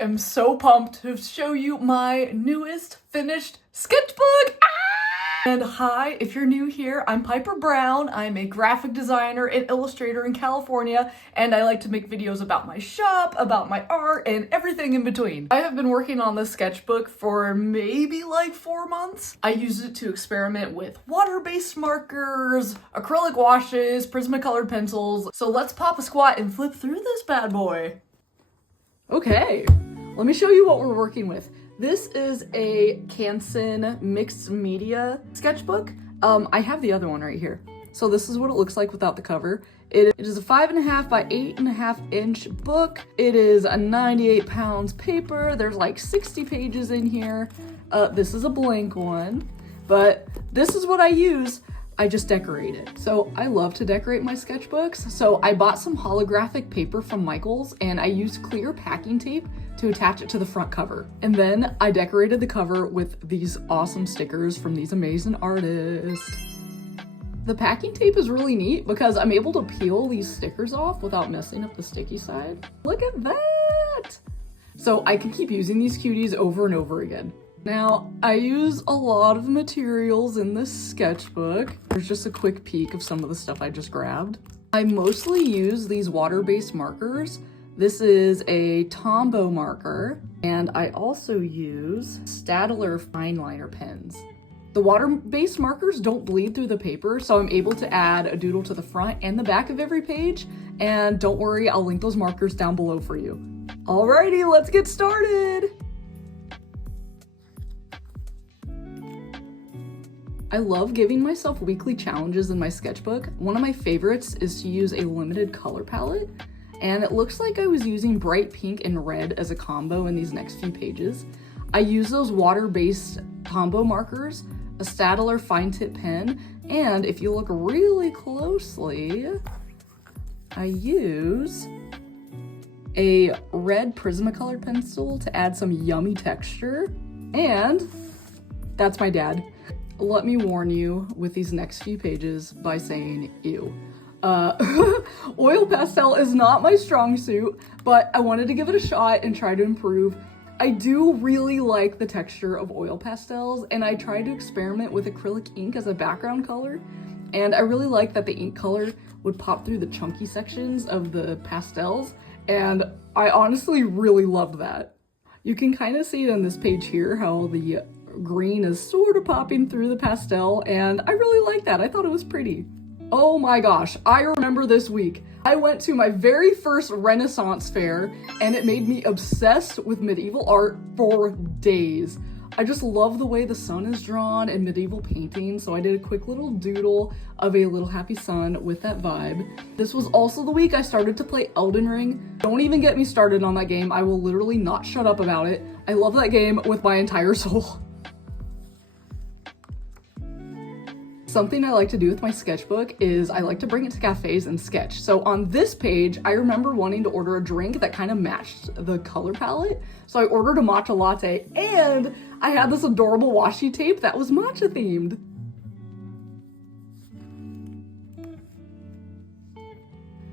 am so pumped to show you my newest finished sketchbook. And hi, if you're new here, I'm Piper Brown. I'm a graphic designer and illustrator in California, and I like to make videos about my shop, about my art, and everything in between. I have been working on this sketchbook for maybe like 4 months. I use it to experiment with water-based markers, acrylic washes, Prismacolor pencils. So let's pop a squat and flip through this bad boy. Okay, let me show you what we're working with. This is a Canson mixed media sketchbook. I have the other one right here. So this is what it looks like without the cover. It is a 5.5 by 8.5 inch book. It is a 98 pounds paper. There's like 60 pages in here. This is a blank one, but this is what I use. I just decorate it. So I love to decorate my sketchbooks. So I bought some holographic paper from Michaels and I used clear packing tape to attach it to the front cover. And then I decorated the cover with these awesome stickers from these amazing artists. The packing tape is really neat because I'm able to peel these stickers off without messing up the sticky side. Look at that! So I can keep using these cuties over and over again. Now, I use a lot of materials in this sketchbook. There's just a quick peek of some of the stuff I just grabbed. I mostly use these water-based markers. This is a Tombow marker, and I also use Staedtler fine liner pens. The water-based markers don't bleed through the paper, so I'm able to add a doodle to the front and the back of every page, and don't worry, I'll link those markers down below for you. Alrighty, let's get started! I love giving myself weekly challenges in my sketchbook. One of my favorites is to use a limited color palette, and it looks like I was using bright pink and red as a combo in these next few pages. I use those water-based Tombow markers, a Staedtler fine tip pen, and if you look really closely, I use a red Prismacolor pencil to add some yummy texture, and that's my dad. Let me warn you with these next few pages by saying ew. Oil pastel is not my strong suit, but I wanted to give it a shot and try to improve. I do really like the texture of oil pastels, and I tried to experiment with acrylic ink as a background color, and I really like that the ink color would pop through the chunky sections of the pastels, and I honestly really loved that. You can kind of see it on this page here, how the green is sort of popping through the pastel, and I really like that. I thought it was pretty. Oh my gosh, I remember this week. I went to my very first Renaissance fair, and it made me obsessed with medieval art for days. I just love the way the sun is drawn in medieval painting, so I did a quick little doodle of a little happy sun with that vibe. This was also the week I started to play Elden Ring. Don't even get me started on that game. I will literally not shut up about it. I love that game with my entire soul. Something I like to do with my sketchbook is I like to bring it to cafes and sketch. So on this page, I remember wanting to order a drink that kind of matched the color palette. So I ordered a matcha latte, and I had this adorable washi tape that was matcha themed.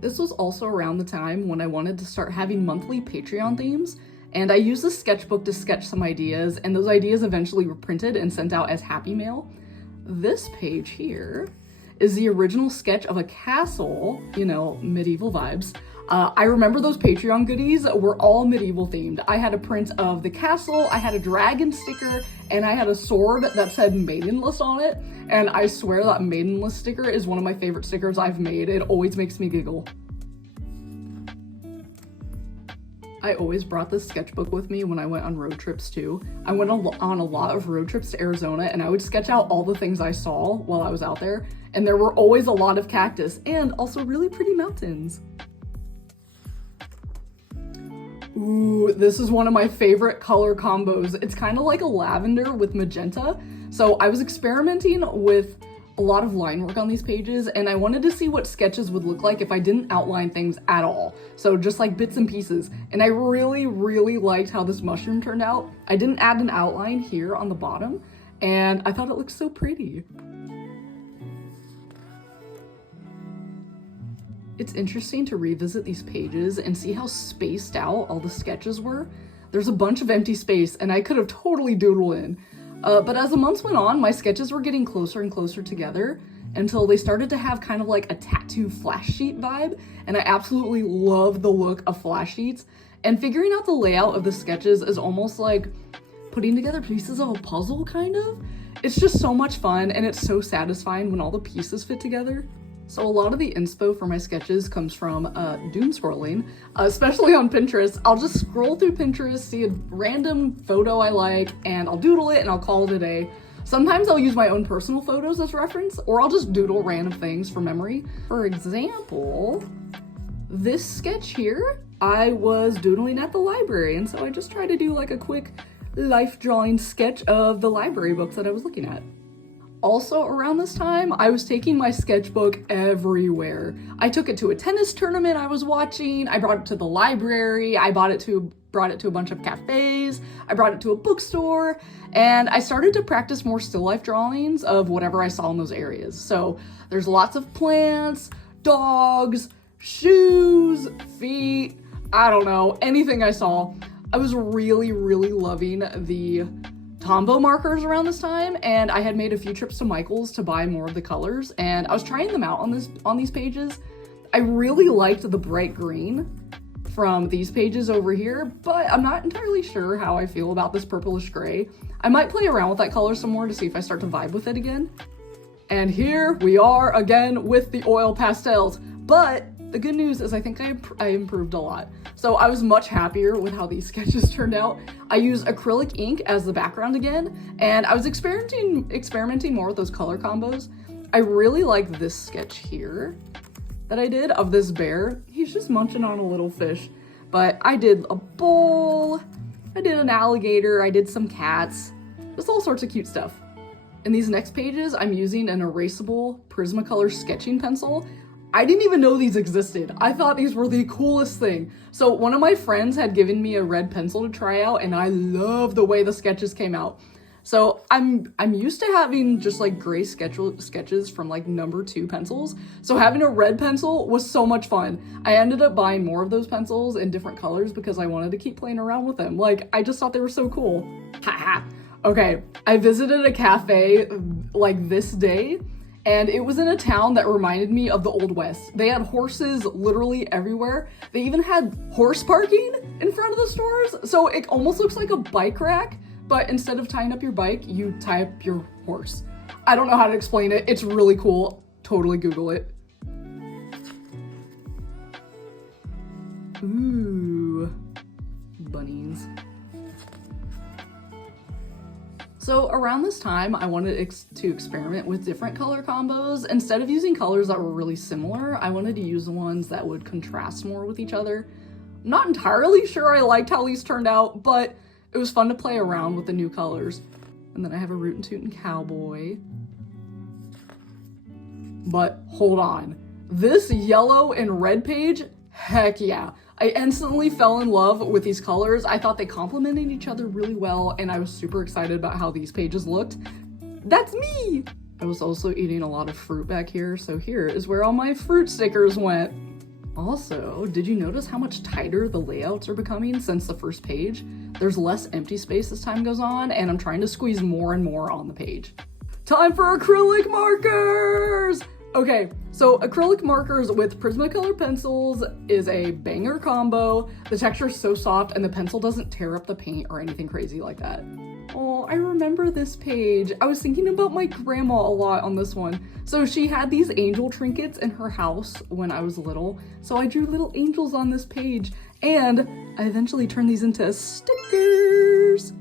This was also around the time when I wanted to start having monthly Patreon themes, and I used the sketchbook to sketch some ideas, and those ideas eventually were printed and sent out as Happy Mail. This page here is the original sketch of a castle, you know, medieval vibes. I remember those Patreon goodies were all medieval themed. I had a print of the castle, I had a dragon sticker, and I had a sword that said Maidenless on it. And I swear that Maidenless sticker is one of my favorite stickers I've made. It always makes me giggle. I always brought this sketchbook with me when I went on road trips too. I went on a lot of road trips to Arizona, and I would sketch out all the things I saw while I was out there, and there were always a lot of cactus and also really pretty mountains. Ooh, this is one of my favorite color combos. It's kind of like a lavender with magenta. So I was experimenting with a lot of line work on these pages, and I wanted to see what sketches would look like if I didn't outline things at all. So just like bits and pieces. And I really, really liked how this mushroom turned out. I didn't add an outline here on the bottom, and I thought it looked so pretty. It's interesting to revisit these pages and see how spaced out all the sketches were. there's a bunch of empty space and I could have totally doodled in. But as the months went on, my sketches were getting closer and closer together until they started to have kind of like a tattoo flash sheet vibe, and I absolutely love the look of flash sheets. And figuring out the layout of the sketches is almost like putting together pieces of a puzzle, kind of. It's just so much fun, and it's so satisfying when all the pieces fit together. So a lot of the inspo for my sketches comes from doom scrolling, especially on Pinterest. I'll just scroll through Pinterest, see a random photo I like, and I'll doodle it and I'll call it a day. Sometimes I'll use my own personal photos as reference, or I'll just doodle random things from memory. For example, this sketch here, I was doodling at the library, and so I just tried to do like a quick life drawing sketch of the library books that I was looking at. Also around this time, I was taking my sketchbook everywhere. I took it to a tennis tournament I was watching, I brought it to the library, I brought it to a bunch of cafes, I brought it to a bookstore, and I started to practice more still life drawings of whatever I saw in those areas. So there's lots of plants, dogs, shoes, feet, I don't know, anything I saw. I was really loving the Tombow markers around this time, and I had made a few trips to Michael's to buy more of the colors, and I was trying them out on these pages. I really liked the bright green from these pages over here, but I'm not entirely sure how I feel about this purplish gray. I might play around with that color some more to see if I start to vibe with it again. And here we are again with the oil pastels, but the good news is I think I improved a lot. So I was much happier with how these sketches turned out. I used acrylic ink as the background again, and I was experimenting more with those color combos. I really like this sketch here that I did of this bear. He's just munching on a little fish, but I did a bull, I did an alligator, I did some cats, just all sorts of cute stuff. In these next pages, I'm using an erasable Prismacolor sketching pencil. I didn't even know these existed. I thought these were the coolest thing. So one of my friends had given me a red pencil to try out, and I love the way the sketches came out. So I'm used to having just like gray sketches from like #2 pencils. So having a red pencil was so much fun. I ended up buying more of those pencils in different colors because I wanted to keep playing around with them. Like, I just thought they were so cool. Haha. Okay, I visited a cafe like this day, and it was in a town that reminded me of the Old West. They had horses literally everywhere. They even had horse parking in front of the stores. So it almost looks like a bike rack, but instead of tying up your bike, you tie up your horse. I don't know how to explain it. It's really cool. Totally Google it. Ooh, bunnies. So around this time, I wanted to experiment with different color combos. Instead of using colors that were really similar, I wanted to use the ones that would contrast more with each other. I'm not entirely sure I liked how these turned out, but it was fun to play around with the new colors. And then I have a rootin' tootin' cowboy. But hold on, this yellow and red page, heck yeah. I instantly fell in love with these colors. I thought they complemented each other really well, and I was super excited about how these pages looked. That's me! I was also eating a lot of fruit back here, so here is where all my fruit stickers went. Also, did you notice how much tighter the layouts are becoming since the first page? There's less empty space as time goes on, and I'm trying to squeeze more and more on the page. Time for acrylic markers! Okay, so acrylic markers with Prismacolor pencils is a banger combo. The texture is so soft and the pencil doesn't tear up the paint or anything crazy like that. Oh, I remember this page. I was thinking about my grandma a lot on this one. So she had these angel trinkets in her house when I was little. So I drew little angels on this page, and I eventually turned these into stickers.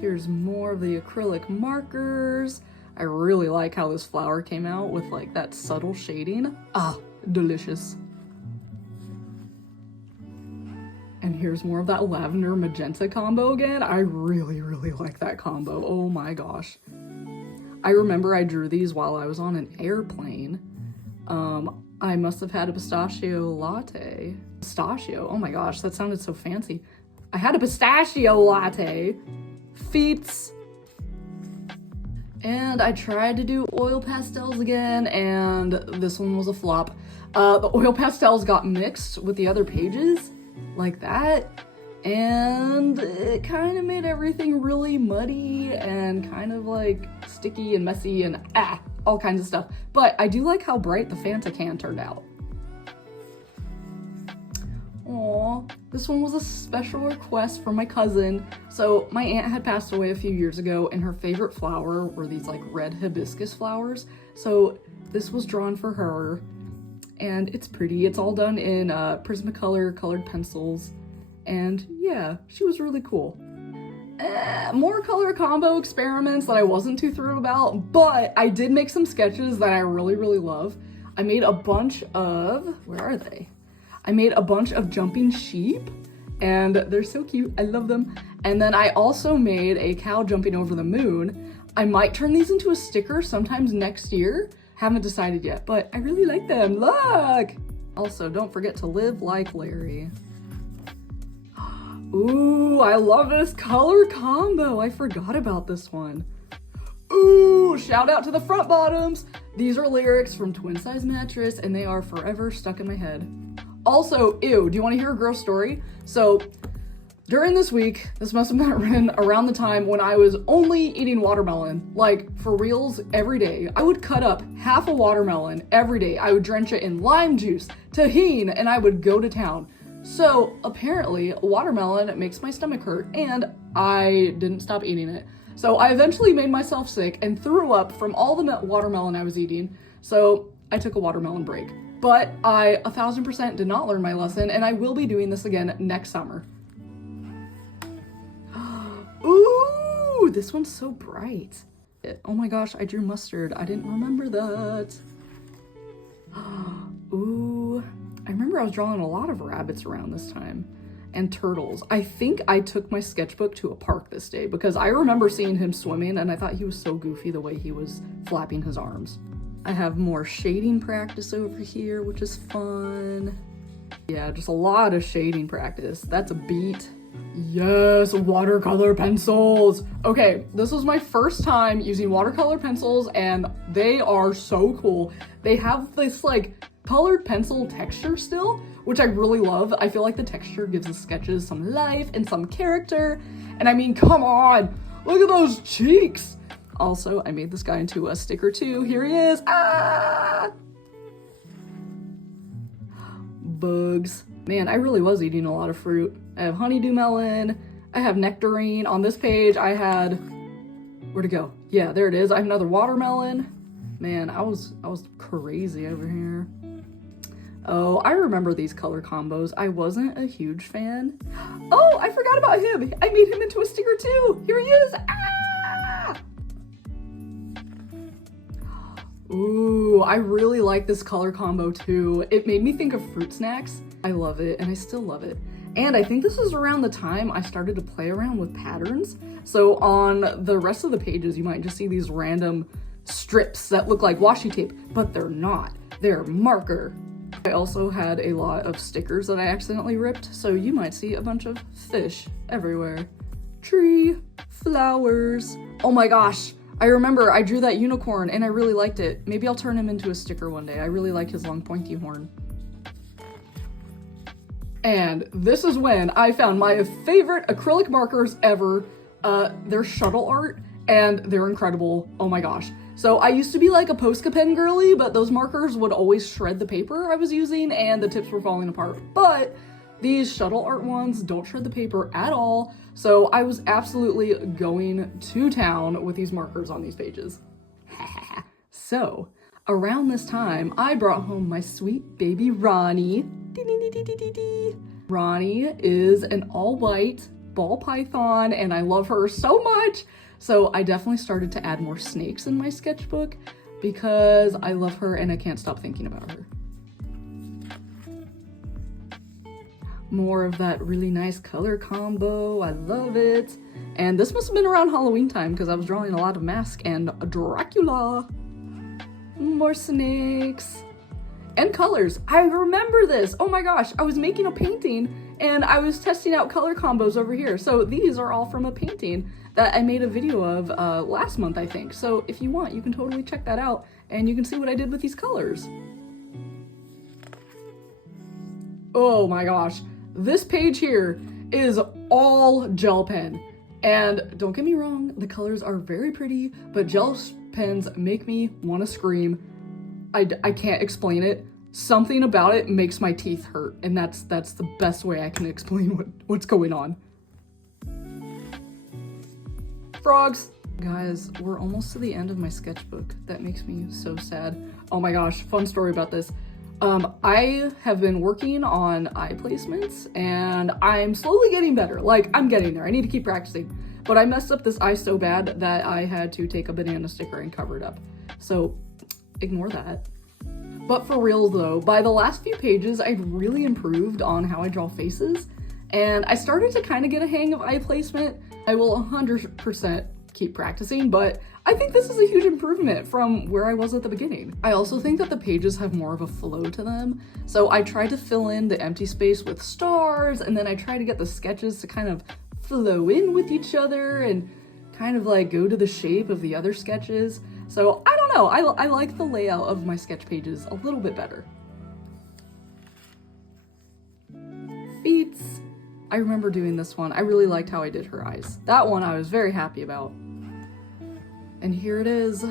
Here's more of the acrylic markers. I really like how this flower came out with like that subtle shading. Ah, delicious. And here's more of that lavender magenta combo again. I really like that combo. Oh my gosh. I remember I drew these while I was on an airplane. I must have had a pistachio latte. Pistachio, oh my gosh, that sounded so fancy. I had a pistachio latte. Feats. And I tried to do oil pastels again, and this one was a flop. The oil pastels got mixed with the other pages, like that. And it kind of made everything really muddy and kind of like sticky and messy and all kinds of stuff. But I do like how bright the Fanta can turned out. Aw, this one was a special request from my cousin. So my aunt had passed away a few years ago and her favorite flower were these like red hibiscus flowers. So this was drawn for her and it's pretty. It's all done in Prismacolor colored pencils. And yeah, she was really cool. More color combo experiments that I wasn't too thrilled about, but I did make some sketches that I really, really love. I made a bunch of, where are they? I made a bunch of jumping sheep and they're so cute. I love them. And then I also made a cow jumping over the moon. I might turn these into a sticker sometimes next year. Haven't decided yet, but I really like them. Look! Also, don't forget to live like Larry. Ooh, I love this color combo. I forgot about this one. Ooh, shout out to the front bottoms. These are lyrics from Twin Size Mattress and they are forever stuck in my head. Also, ew, do you want to hear a gross story? So during this week, this must have been written around the time when I was only eating watermelon, like for reals every day. I would cut up half a watermelon every day. I would drench it in lime juice, tahini, and I would go to town. So apparently watermelon makes my stomach hurt and I didn't stop eating it. So I eventually made myself sick and threw up from all the watermelon I was eating. So I took a watermelon break, but I 1000% did not learn my lesson and I will be doing this again next summer. Ooh, this one's so bright. Oh my gosh, I drew mustard. I didn't remember that. Ooh. I remember I was drawing a lot of rabbits around this time and turtles. I think I took my sketchbook to a park this day because I remember seeing him swimming and I thought he was so goofy the way he was flapping his arms. I have more shading practice over here, which is fun. Yeah, just a lot of shading practice. That's a beat. Yes, watercolor pencils. Okay, this was my first time using watercolor pencils and they are so cool. They have this like colored pencil texture still, which I really love. I feel like the texture gives the sketches some life and some character. And I mean, come on, look at those cheeks. Also, I made this guy into a sticker too. Here he is. Ah! Bugs. Man, I really was eating a lot of fruit. I have honeydew melon. I have nectarine. On this page, I had, where'd it go? Yeah, there it is. I have another watermelon. Man, I was crazy over here. Oh, I remember these color combos. I wasn't a huge fan. Oh, I forgot about him. I made him into a sticker too. Here he is. Ah! Ooh, I really like this color combo too. It made me think of fruit snacks. I love it and I still love it. And I think this was around the time I started to play around with patterns. So on the rest of the pages, you might just see these random strips that look like washi tape, but they're not. They're marker. I also had a lot of stickers that I accidentally ripped, so you might see a bunch of fish everywhere. Tree, flowers. Oh my gosh, I remember I drew that unicorn and I really liked it. Maybe I'll turn him into a sticker one day. I really like his long pointy horn. And this is when I found my favorite acrylic markers ever. They're shuttle art and they're incredible. Oh my gosh. So I used to be like a Posca pen girly, but those markers would always shred the paper I was using and the tips were falling apart. But these shuttle art ones don't shred the paper at all. So I was absolutely going to town with these markers on these pages. So around this time, I brought home my sweet baby Ronnie. Ronnie is an all-white ball python and I love her so much. So I definitely started to add more snakes in my sketchbook because I love her and I can't stop thinking about her. More of that really nice color combo. I love it. And this must have been around Halloween time because I was drawing a lot of masks and Dracula. More snakes. And colors. I remember this. Oh my gosh, I was making a painting and I was testing out color combos over here. So these are all from a painting that I made a video of last month, I think. So if you want, you can totally check that out and you can see what I did with these colors. Oh my gosh. This page here is all gel pen. And don't get me wrong, the colors are very pretty, but gel pens make me want to scream. I can't explain it. Something about it makes my teeth hurt, and that's the best way I can explain what's going on. Frogs. Guys, we're almost to the end of my sketchbook. That makes me so sad. Oh my gosh, fun story about this. I have been working on eye placements and I'm slowly getting better. Like, I'm getting there. I need to keep practicing. But I messed up this eye so bad that I had to take a banana sticker and cover it up. So, ignore that. But for real though, by the last few pages, I've really improved on how I draw faces. And I started to kind of get a hang of eye placement. I will 100% keep practicing, but I think this is a huge improvement from where I was at the beginning. I also think that the pages have more of a flow to them. So I tried to fill in the empty space with stars, and then I try to get the sketches to kind of flow in with each other and kind of like go to the shape of the other sketches. So I don't know, I like the layout of my sketch pages a little bit better. Feet. I remember doing this one. I really liked how I did her eyes. That one I was very happy about. And here it is,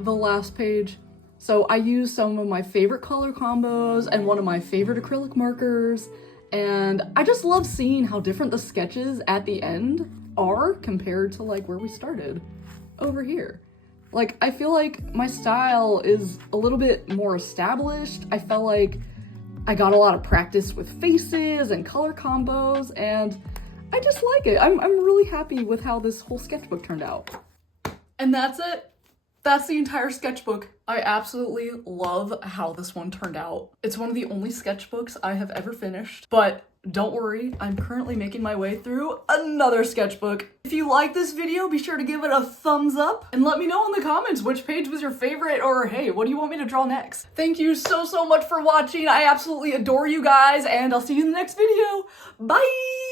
the last page. So I used some of my favorite color combos and one of my favorite acrylic markers. And I just love seeing how different the sketches at the end are compared to like where we started over here. Like, I feel like my style is a little bit more established. I felt like I got a lot of practice with faces and color combos, and I just like it. I'm really happy with how this whole sketchbook turned out. And that's it. That's the entire sketchbook. I absolutely love how this one turned out. It's one of the only sketchbooks I have ever finished, but don't worry, I'm currently making my way through another sketchbook. If you like this video, be sure to give it a thumbs up and let me know in the comments which page was your favorite, or hey, what do you want me to draw next? Thank you so much for watching. I absolutely adore you guys, and I'll see you in the next video. Bye!